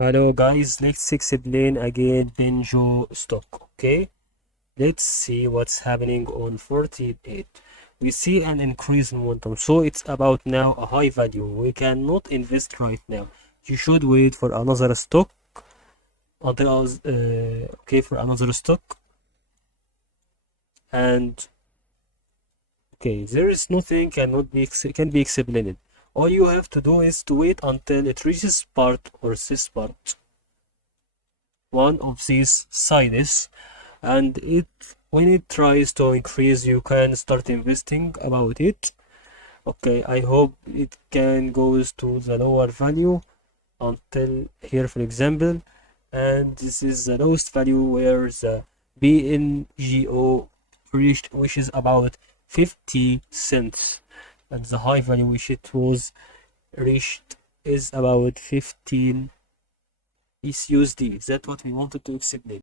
Hello guys, let's explain again BNGO stock. Okay, let's see what's happening on 48. We see an increase in momentum, so it's about now a high value. We cannot invest right now. You should wait for another stock until okay, for another stock. And okay, there is nothing can be explained. All you have to do is to wait until it reaches part or this part, one of these sides, and it when it tries to increase you can start investing about it. Okay, I hope it can goes to the lower value until here, for example, and this is the lowest value where the BNGO reached, which is about 50 cents, and the high value which it was reached is about 15 USD. That's what we wanted to explain.